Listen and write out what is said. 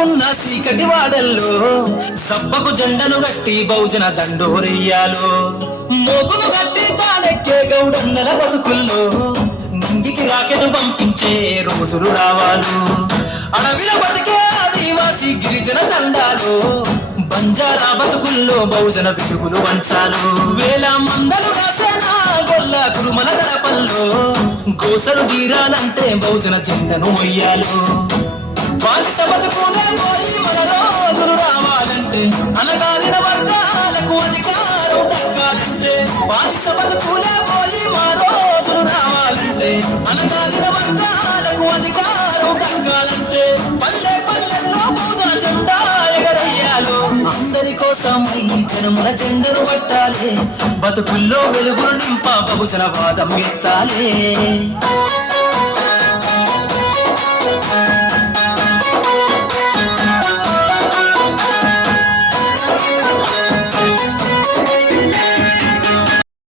కమ్ముకున్న చీకటి వాడల్లో సబ్బకు జెండను గట్టి బహుజన దండోరెయ్యాలో మోగులు గట్టి తానెక్కే గౌడన్నల బతుకుల్లో నింగికి రాకెట్ పంపించే రోజులు రావాలు అడవిలో బతికే ఆదివాసి గిరిజన దండాలు బంజారా బతుకుల్లో బహుజన వెలుగులు వంచాలు వేల మందలు రాసేనా గొల్ల కురుమల గడపల్లో గోసలు తీరాలంటే బహుజన జెండను మొయ్యాలు బానిస బతుకునే పోయి మన రోజులు రావాలంటే అనగాలిన వర్గాలకు అధికారం దక్కాలంటే బానిస బతుకునే పోయి మా రోజులు రావాలంటే అనగాలిన వర్గాలకు అధికారం దక్కాలంటే పల్లె పల్లెల్లో బహుజన జెండా ఎగరయ్యాలో అందరి కోసం ఈ జనముల జెండను పట్టాలి బతుకుల్లో వెలుగులు నింప బహుజన వాదం ఎత్తాలి